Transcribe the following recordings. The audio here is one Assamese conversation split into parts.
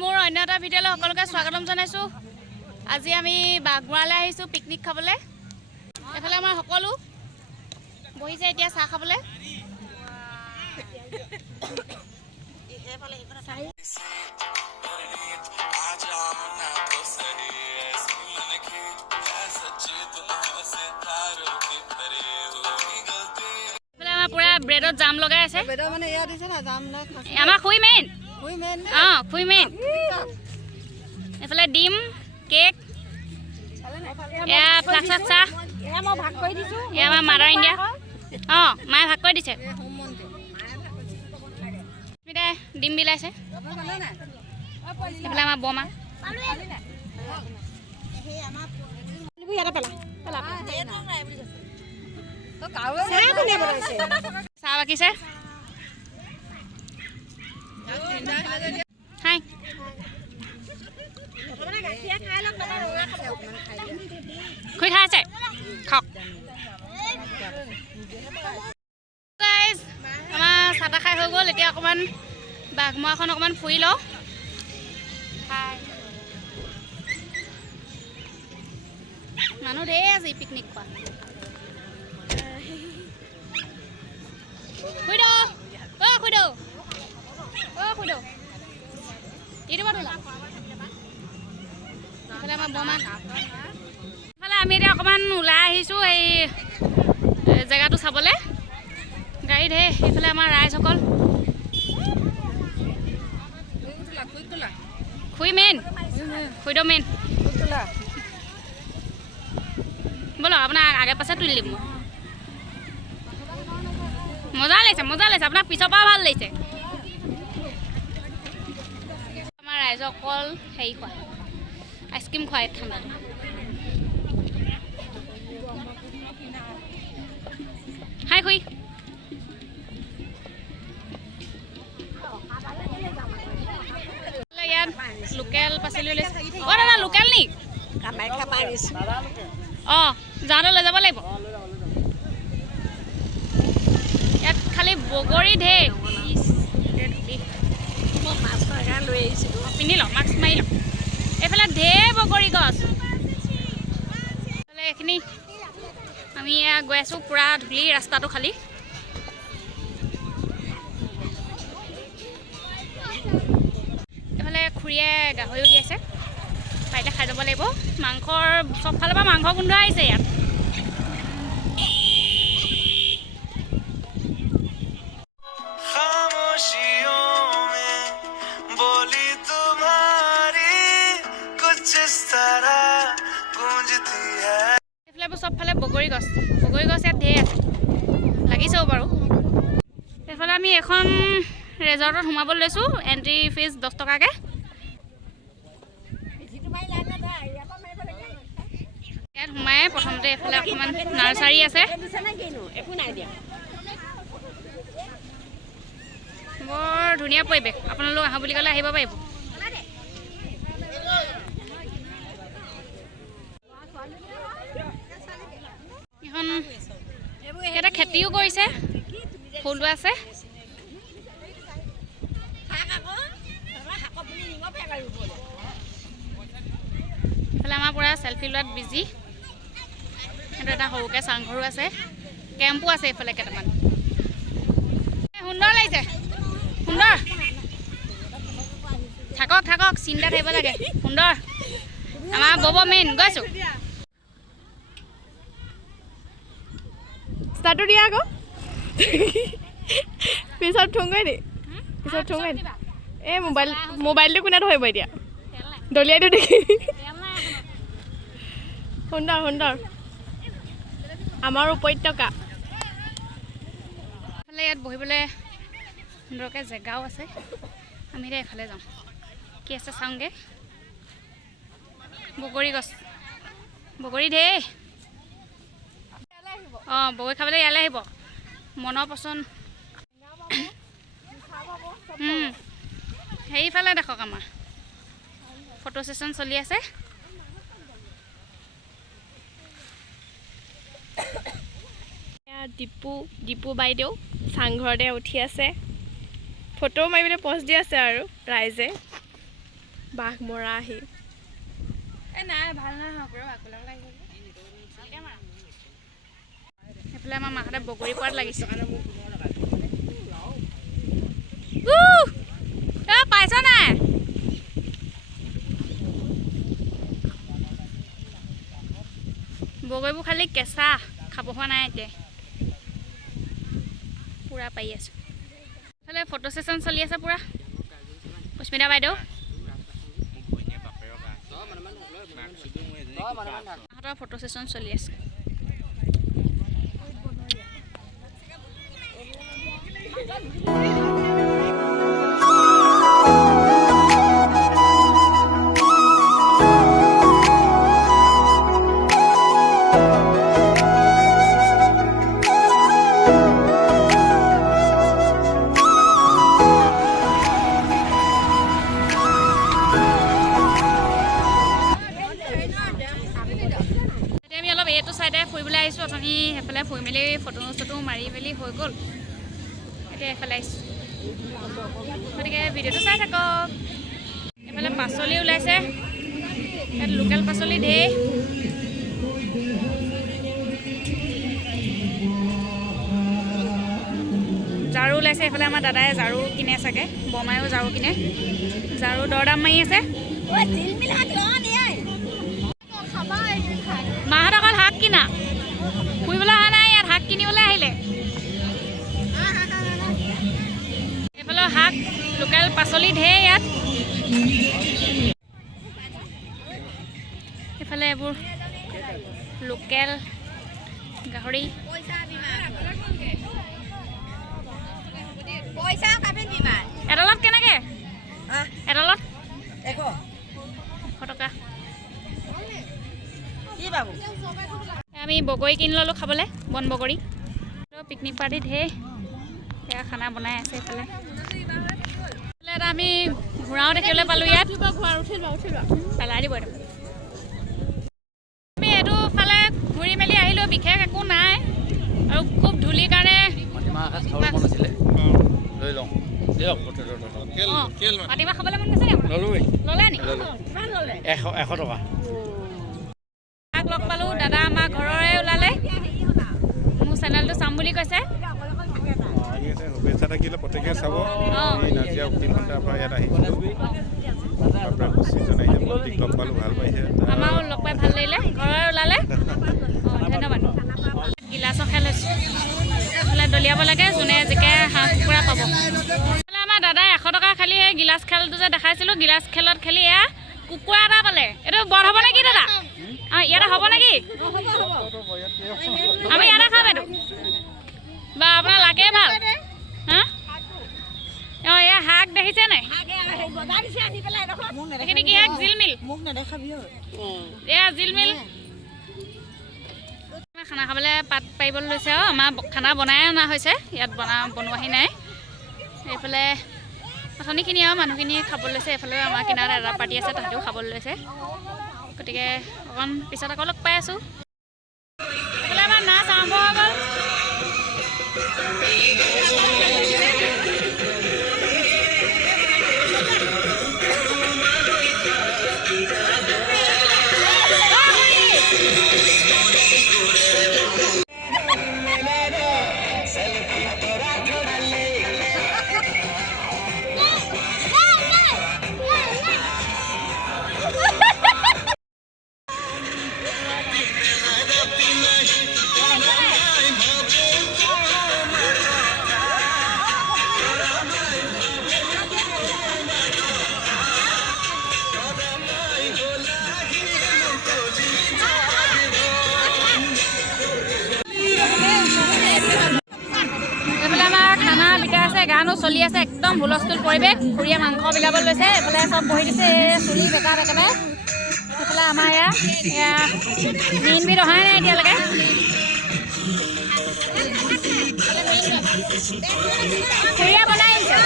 মোৰ অন্য এটা ভিডিঅ'লৈ সকলোকে স্বাগতম জনাইছোঁ। আজি আমি বাগমৰালৈ আহিছোঁ পিকনিক খাবলৈ। এফালে আমাৰ সকলো বহিছে এতিয়া চাহ খাবলৈ। পুৰা ব্ৰেডত জাম লগাই আছে। আমাৰ খুই মেইন খুই মেইন এফালে ডিম কেক এয়া ফ্লাক্সত চাহ এয়া আমাৰ মাদাৰ ইণ্ডিয়া মায়ে ভাগ কৰি দিছে। ডিম বিলাইছে এফালে আমাৰ বমা চাহ বাকিছে। হাই খুই খাই আছে খাওক। আমাৰ চাহ তাহ খাই হৈ গ'ল। এতিয়া অকণমান বাগমৰাখন অকণমান ফুৰি লওঁ। মানুহ ধেৰ আজি পিকনিক খোৱা। খুইদেউ খুইদেউ খুইদেউ এইটো বাৰু এইফালে আমাৰ বমা এইফালে আমি এতিয়া অকণমান ওলাই আহিছোঁ এই জেগাটো চাবলৈ। গাড়ী ধেৰ এইফালে আমাৰ ৰাইজসকল খুই মেইন খুইদেউ মেইন বলো আপোনাক আগে পাছে তুলি দিম। মজা লাগিছে আপোনাক পিছৰ পৰা ভাল লাগিছে। আমাৰ ৰাইজক অকল হেৰি খোৱা আইচক্ৰীম খুৱাই ঠাণ্ডাটো। হাই খুই ইয়াত লোকেল পাচলি ওলাইছে। দাদা লোকেল নি যাওঁতে লৈ যাব লাগিব। ইয়াত খালি বগৰী ধেৰ লৈ আহিছিলোঁ। পিন্ধি লওঁ মাস্ক মাৰি লওঁ। এইফালে ধেৰ বগৰী গছ এইফালে এইখিনি আমি গৈ আছোঁ। পূৰা ধূলি ৰাস্তাটো খালি। এইফালে খুৰীয়ে গাহৰি উলিয়াইছে পাৰিলে খাই যাব লাগিব। মাংসৰ চব ফালৰ পৰা মাংস গোন্ধ আহিছে ইয়াত। এইফালে চবফালে বগৰী গছ ইয়াত ধেৰ আছে লাগিছেও বাৰু। এইফালে আমি এখন ৰেজৰ্টত সোমাবলৈ লৈছোঁ। এণ্ট্ৰি ফিজ 10 টকাকৈ। ইয়াত সোমাই প্ৰথমতে এইফালে অকণমান নাৰ্চাৰী আছে। বৰ ধুনীয়া পৰিৱেশ। আপোনালোক আহোঁ বুলি ক'লে আহিব পাৰিব। এখন এটা খেতিও কৰিছে ফুলো আছে। এইফালে আমাৰ পূৰা চেল্ফি লোৱাত বিজি। সেইটো এটা সৰুকৈ চাংঘৰো আছে। কেম্পো আছে এইফালে কেইটামান। সুন্দৰ লাগিছে সুন্দৰ। থাকক চিন্তা থাকিব লাগে। সুন্দৰ আমাৰ বব মেইন গৈছোঁ। ষ্টাৰ্টটো দিয়া আকৌ পিছত থোংগৈ নি এই মোবাইলটো কোনে ধৰিব এতিয়া দলিয়াইটো দেখি। সুন্দৰ আমাৰ উপত্যকা। এইফালে ইয়াত বহিবলৈ সুন্দৰকৈ জেগাও আছে। আমি এতিয়া এইফালে যাওঁ। কি আছে চাওঁগৈ। বগৰী গছ বগৰী ধেৰ। বগৰী খাবলৈ ইয়ালৈ আহিব। মনৰ পচন্দ সেইফালে দেখক আমাৰ ফটো ছেশ্যন চলি আছে। দীপু বাইদেউ চাংঘৰতে উঠি আছে। ফটো মাৰিবলৈ পষ্ট দি আছে আৰু ৰাইজে। বাঘ মৰা আহি সেইফালে আমাৰ মাহঁতে বগৰী পাত লাগিছে পাইছ নাই বগৰীবোৰ খালি কেঁচা খাব হোৱা নাই এতিয়া পূৰা পাই আছোঁ এইফালে ফটো ছেশ্যন চলি আছে পূৰা পুষ্মিতা বাইদেউ মাহঁতৰ ফটো ছেশ্যন চলি আছে এইটো চাইডে ফুৰিবলৈ আহিছোঁ অথনি সেইফালে ফুৰি মেলি ফটো চটো মাৰি মেলি হৈ গ'ল এতিয়া এইফালে আহিছোঁ গতিকে ভিডিঅ'টো চাই থাকক এইফালে পাচলি ওলাইছে ইয়াত লোকেল পাচলি ঢেৰ ঝাৰু ওলাইছে এইফালে আমাৰ দাদাই ঝাৰু কিনে চাগে বৰমায়েও ঝাৰু কিনে ঝাৰু দৰদাম মাৰি আছে মাহঁত অকল শাক কিনা ফুৰিবলৈ অহা নাই ইয়াত শাক কিনিবলৈ আহিলে এইফালে শাক লোকেল পাচলি ঢেৰ ইয়াত এইফালে এইবোৰ লোকেল গাহৰি এডালত কেনেকৈ এডালত 100 টকা আমি বগৰী কিনি ল'লোঁ খাবলৈ বন বগৰী পিকনিক পাৰ্টি ঢেৰ সেয়া খানা বনাই আছে এইফালে এটা আমি ঘূৰাও দেখিবলৈ পালোঁ ইয়াত পেলাই দিব আমি এইটো ফালে ঘূৰি মেলি আহিলোঁ বিশেষ একো নাই আৰু খুব ধূলিৰ কাৰণে মাটিমাহ খাবলৈ মন গৈছে ল'লে নি 100 টকা লগ পালোঁ দাদা আমাৰ ঘৰৰে ওলালে মোৰ চেনেলটো চাম বুলি কৈছে শুভেচ্ছা থাকিলে প্ৰত্যেকে চাব নাজিয়া 3 ঘণ্টাৰ পৰা ইয়াত আহিছিলোঁ আপোনাৰ 25জন আহিছে প্ৰত্যেক লগ পালোঁ ভাল পাইছে আমাৰো লগ পাই ভাল লাগিলে ঘৰৰে ওলালে ধন্যবাদ গিলাচৰ খেল হৈছে বোলে দলিয়াব লাগে যোনে জিকে হাঁহ কুকুৰা পাব আমাৰ দাদাই 100 টকা খালি সেই গিলাচ খেলটো যে দেখাইছিলোঁ গিলাচ খেলত খেলি এয়া কুকুৰা এটা পালে এইটো বৰ হ'ব নেকি দাদা ইয়াতে হ'ব নেকি আমি ইয়াতে খাম এইটো বা আপোনাৰ লাগে ভাল হা অঁ এয়া শাক দেখিছে নাই এইখিনি কি শাক জিলমিল এয়া জিলমিল খানা খাবলৈ পাত পাৰিবলৈ লৈছে আৰু আমাৰ খানা বনাই অনা হৈছে ইয়াত বনোৱাহি নাই এইফালে অথনিখিনি আৰু মানুহখিনিয়ে খাবলৈ লৈছে এইফালেও আমাৰ কিনাৰত এটা পাৰ্টি আছে তাহাঁতেও খাবলৈ লৈছে গতিকে অকণ পিছত আকৌ লগ পাই আছোঁ এইফালে আমাৰ নাচ আৰম্ভ হৈ গ'ল গানো চলি আছে একদম হুলস্থুল পৰিৱেশ খুৰীয়ে মাংস বিলাব লৈছে এইফালে চব বহি দিছে চুলি বেকা একেবাৰে সেইফালে আমাৰ এয়া মেইনবিধ অহাই নাই এতিয়ালৈকে খুৰীয়ে বনাই আহিছে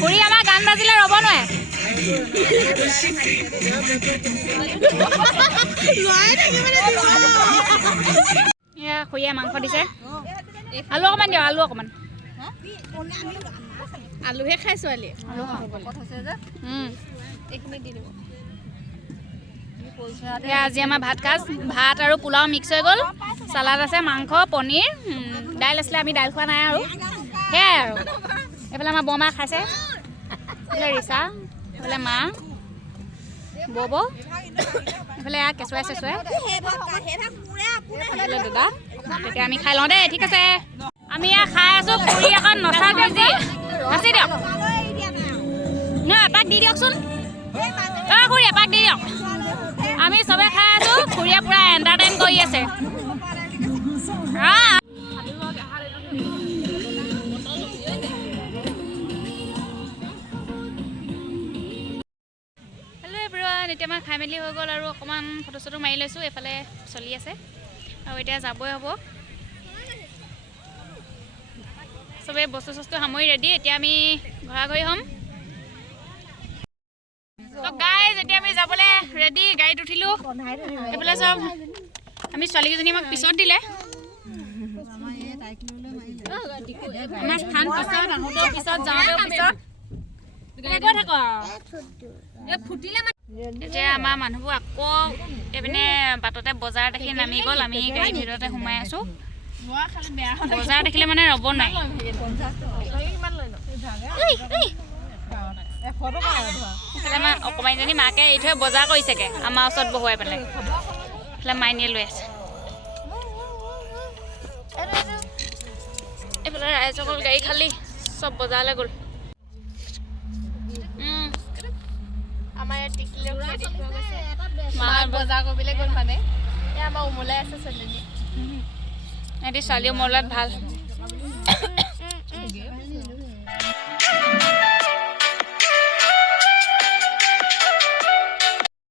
খুৰী আমাৰ গান বাজিলে ৰ'ব নোৱাৰে এয়া খুৰীয়ে মাংস দিছে আলু অকণমান দিয়ক আলু অকণমান আলুহে খাই ছোৱালী এইখিনি দি দিব আজি আমাৰ ভাত আৰু পোলাও মিক্স হৈ গ'ল চালাড আছে মাংস পনীৰ দাইল আছিলে আমি দাইল খোৱা নাই আৰু সেয়াই আৰু এইফালে আমাৰ বৰমা খাইছে এইফালে ৰিচা এইফালে মা বব এইফালে কেঁচুৱাই চেচুৱাই এইফালে দাদা তেতিয়া আমি খাই লওঁ দেই ঠিক আছে আমি এয়া খাই আছোঁ পুৰি এখন নচা কেজি নাচি দিয়ক ন এপাক দি দিয়কচোন খুৰী এপাক দি দিয়ক আমি চবে খাই আছোঁ খুৰীয়ে পূৰা এণ্টাৰটেইন কৰি আছে হেল্ল' এভৰিৱান এতিয়া মই খাই মেলি হৈ গ'ল আৰু অকণমান ফটো চটো মাৰি লৈছোঁ এইফালে চলি আছে আৰু এতিয়া যাবই হ'ব চবেই বস্তু চস্তু সামৰি ৰেডি এতিয়া আমি ঘৰা-ঘৰি হ'ম তো গাইজ এতিয়া আমি যাবলৈ ৰেডি গাড়ীত উঠিলোঁ এইফালে চব আমি ছোৱালীকেইজনী আমাক পিছত দিলে আমাৰ স্থান পিছত আহোঁতেও পিছত যাওঁতেও পিছত গৈ থাকোঁ এতিয়া আমাৰ মানুহবোৰ আকৌ এইপিনে বাটতে বজাৰ দেখি নামি গ'ল আমি গাড়ীৰ ভিতৰতে সোমাই আছোঁ বজাৰ দেখিলে মানে ৰ'ব নাই আমাৰ অকণমানিজনী মাকে এৰি থৈ বজাৰ কৰিছেগৈ আমাৰ ওচৰত বহুৱাই পেলাই এইফালে মাইনীয়ে লৈ আছে এইফালে ৰাইজসকল গাড়ী খালী চব বজাৰলৈ গ'ল আমাৰ ইয়াত টিকলি বজাৰ কৰিবলৈ গ'ল মানে আমাৰ উমলাই আছে ছোৱালীজনী সিহঁতি ছোৱালী উমলাত ভাল